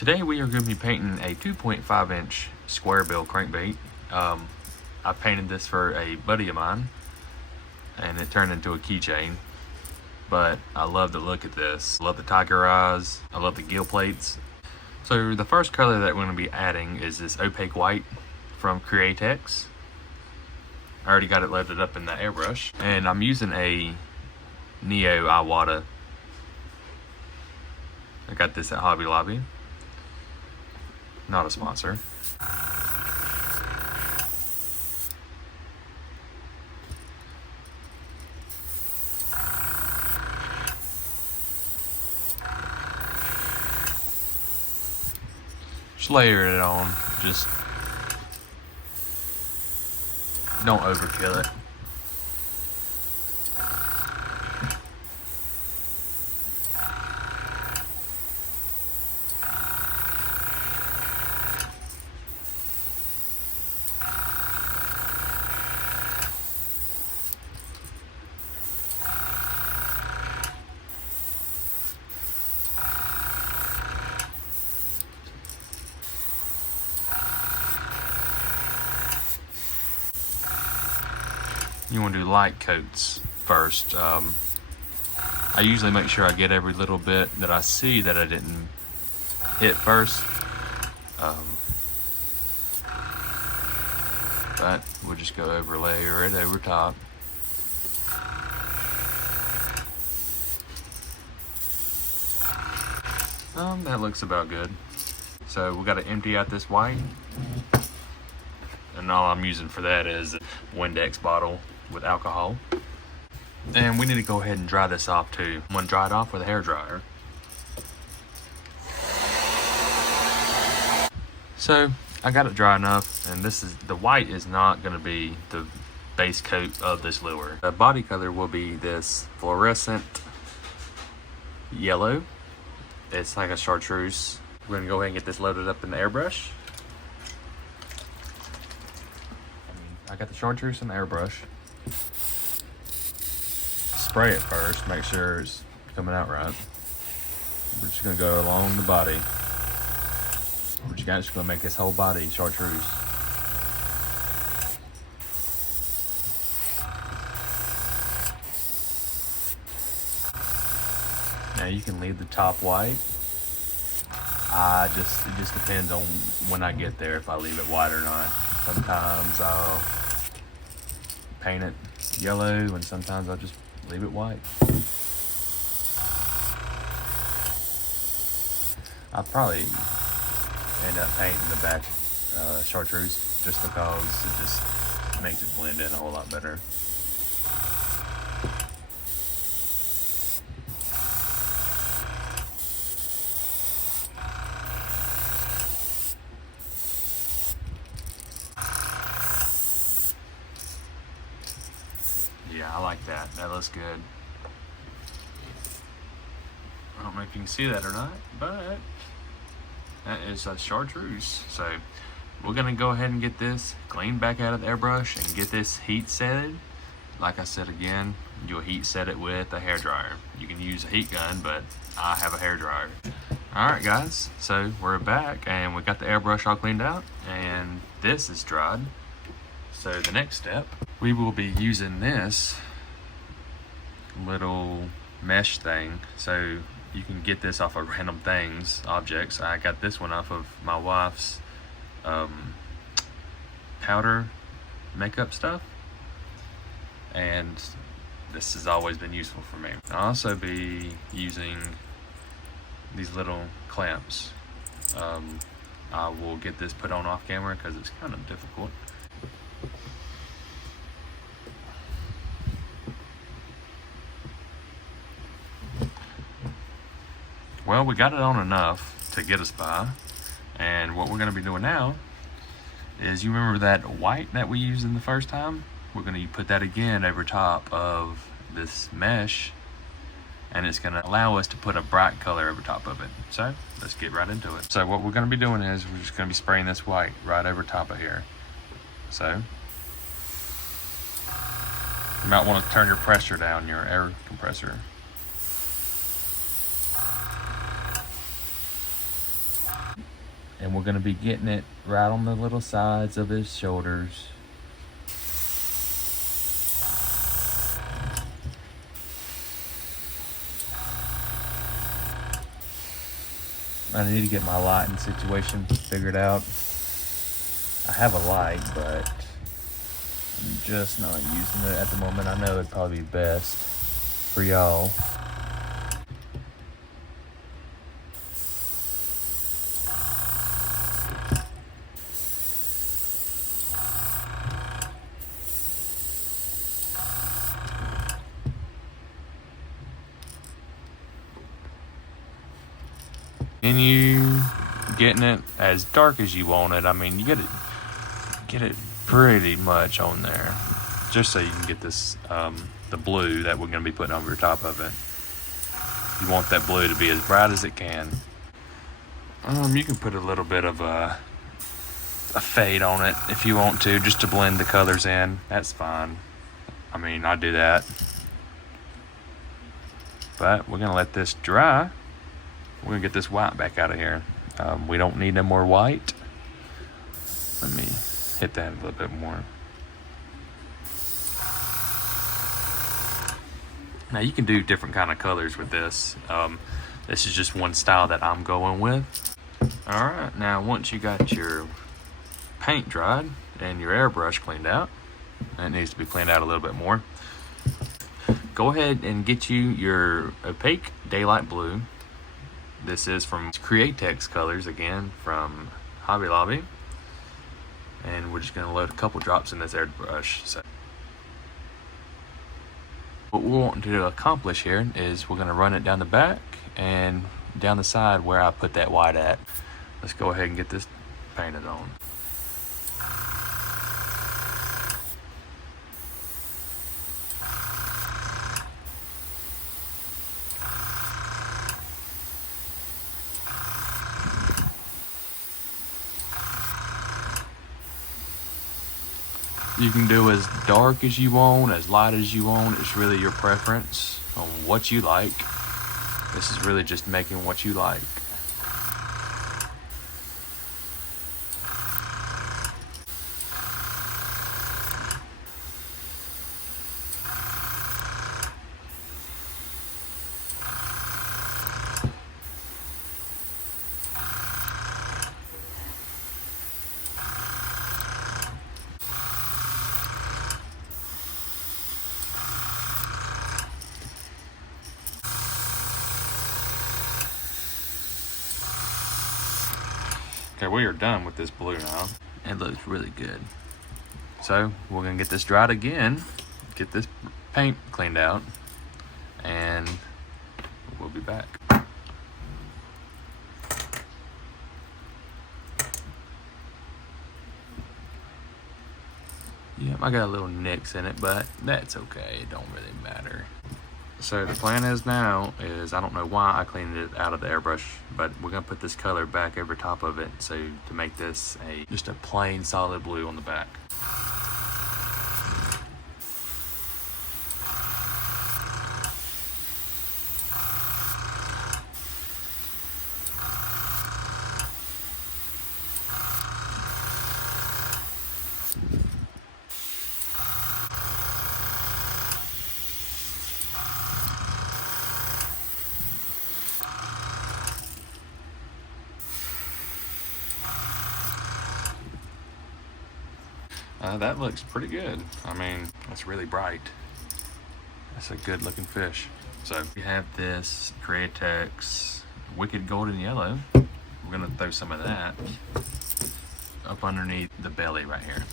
Today we are going to be painting a 2.5 inch square bill crankbait. I painted this for a buddy of mine and it turned into a keychain, but I love the look of this. I love the tiger eyes, I love the gill plates. So the first color that we're going to be adding is this opaque white from Createx. I already got it loaded up in the airbrush, and I'm using a Neo Iwata. I got this at Hobby Lobby. Not a sponsor. Just layer it on. Just don't overkill it. You want to do light coats first. I usually make sure I get every little bit that I see that I didn't hit first. But we'll just go over layer it over top. That looks about good. So we got to empty out this white. And all I'm using for that is a Windex bottle with alcohol. And we need to go ahead and dry this off too. I'm gonna dry it off with a hair dryer. So I got it dry enough, and the white is not gonna be the base coat of this lure. The body color will be this fluorescent yellow. It's like a chartreuse. We're gonna go ahead and get this loaded up in the airbrush. I got the chartreuse in the airbrush. Spray it first, make sure it's coming out right. We're just gonna go along the body. We're just gonna make this whole body chartreuse. Now you can leave the top white. It just depends on when I get there if I leave it white or not. Sometimes I'll paint it yellow, and sometimes I'll just leave it white. I'll probably end up painting the back chartreuse just because it just makes it blend in a whole lot better. Yeah, I like that. That looks good. I don't know if you can see that or not, but that is a chartreuse. So we're gonna go ahead and get this cleaned back out of the airbrush and get this heat setted. Like I said again, you'll heat set it with a hair dryer. You can use a heat gun, but I have a hair dryer. All right, guys. So we're back, and we got the airbrush all cleaned out, and this is dried. So the next step, we will be using this little mesh thing. So you can get this off of random things, objects. I got this one off of my wife's powder makeup stuff, and this has always been useful for me. I'll also be using these little clamps. I will get this put on off camera because it's kind of difficult. Well, we got it on enough to get us by, and what we're going to be doing now is, you remember that white that we used in the first time? We're going to put that again over top of this mesh, and it's going to allow us to put a bright color over top of it. So let's get right into it. So what we're going to be doing is we're just going to be spraying this white right over top of here. So you might want to turn your pressure down, your air compressor. And we're gonna be getting it right on the little sides of his shoulders. I need to get my lighting situation figured out. I have a light, but I'm just not using it at the moment. I know it'd probably be best for y'all. Continue getting it as dark as you want it. I mean, you get it pretty much on there, just so you can get this the blue that we're going to be putting over the top of it. You want that blue to be as bright as it can. You can put a little bit of a fade on it if you want to, just to blend the colors in. That's fine. I mean, I do that. But we're going to let this dry. We're gonna get this white back out of here. We don't need no more white. Let me hit that a little bit more. Now you can do different kind of colors with this. This is just one style that I'm going with. All right, now once you got your paint dried and your airbrush cleaned out, that needs to be cleaned out a little bit more. Go ahead and get you your opaque daylight blue. This is from Createx Colors, again, from Hobby Lobby. And we're just going to load a couple drops in this airbrush. So what we want to accomplish here is we're going to run it down the back and down the side where I put that white at. Let's go ahead and get this painted on. You can do as dark as you want, as light as you want. It's really your preference on what you like. This is really just making what you like. Okay, we are done with this blue now. It looks really good. So we're gonna get this dried again, get this paint cleaned out, and we'll be back. Yep, I got a little nicks in it, but that's okay, it don't really matter. So the plan is now is, I don't know why I cleaned it out of the airbrush, but we're gonna put this color back over top of it, so to make this just a plain solid blue on the back. That looks pretty good. I mean, it's really bright. That's a good looking fish. So we have this Createx Wicked Golden Yellow. We're gonna throw some of that up underneath the belly right here.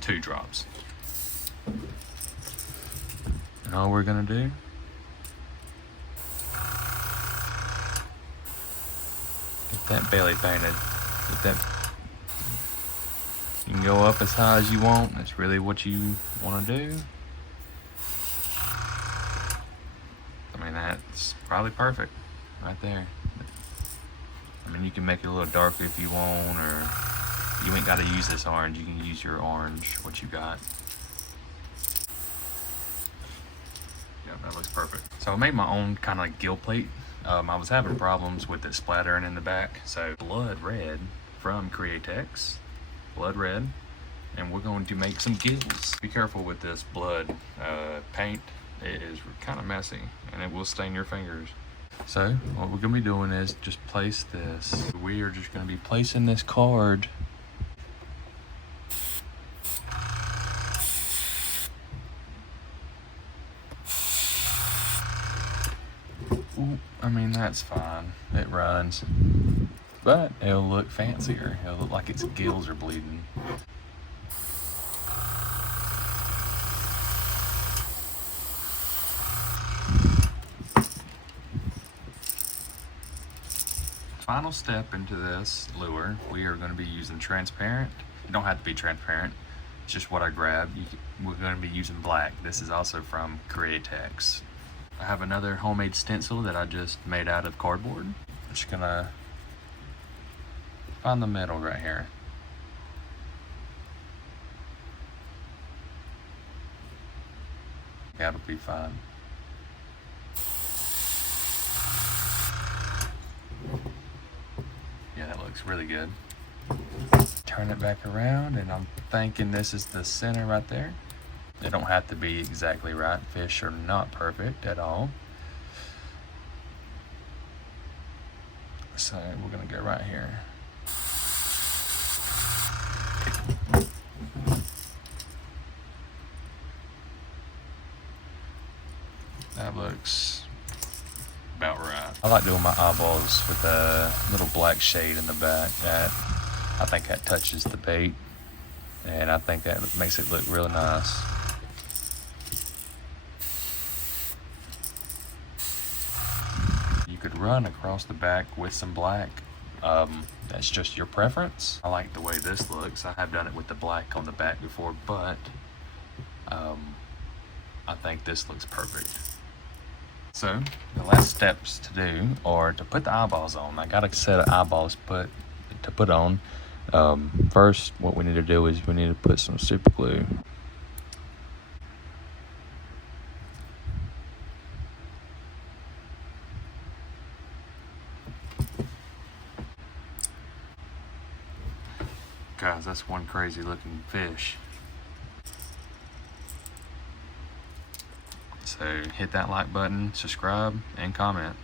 2 drops. And all we're gonna do, get that belly painted. Get that. You can go up as high as you want. That's really what you want to do. I mean, that's probably perfect right there. I mean, you can make it a little darker if you want, or you ain't got to use this orange. You can use your orange, what you got. Yep, that looks perfect. So I made my own kind of gill plate. I was having problems with it splattering in the back, so blood red from Createx, blood red, and we're going to make some gills. Be careful with this blood paint. It is kind of messy and it will stain your fingers. So what we're gonna be doing is just place this. We are just gonna be placing this card Ooh, I mean, that's fine. It runs. But it'll look fancier. It'll look like its gills are bleeding. Final step into this lure, we are going to be using transparent. You don't have to be transparent. It's just what I grabbed. We're going to be using black. This is also from Createx. I have another homemade stencil that I just made out of cardboard. I'm just gonna find the middle right here. That'll be fine. Yeah, that looks really good. Turn it back around, and I'm thinking this is the center right there. They don't have to be exactly right. Fish are not perfect at all. So we're gonna go right here. That looks about right. I like doing my eyeballs with a little black shade in the back. I think that touches the bait, and I think that makes it look really nice. You could run across the back with some black. That's just your preference. I like the way this looks. I have done it with the black on the back before, but I think this looks perfect. So the last steps to do are to put the eyeballs on. I got a set of eyeballs to put on. First, what we need to do is we need to put some super glue. Guys, that's one crazy looking fish. So hit that like button, subscribe, and comment.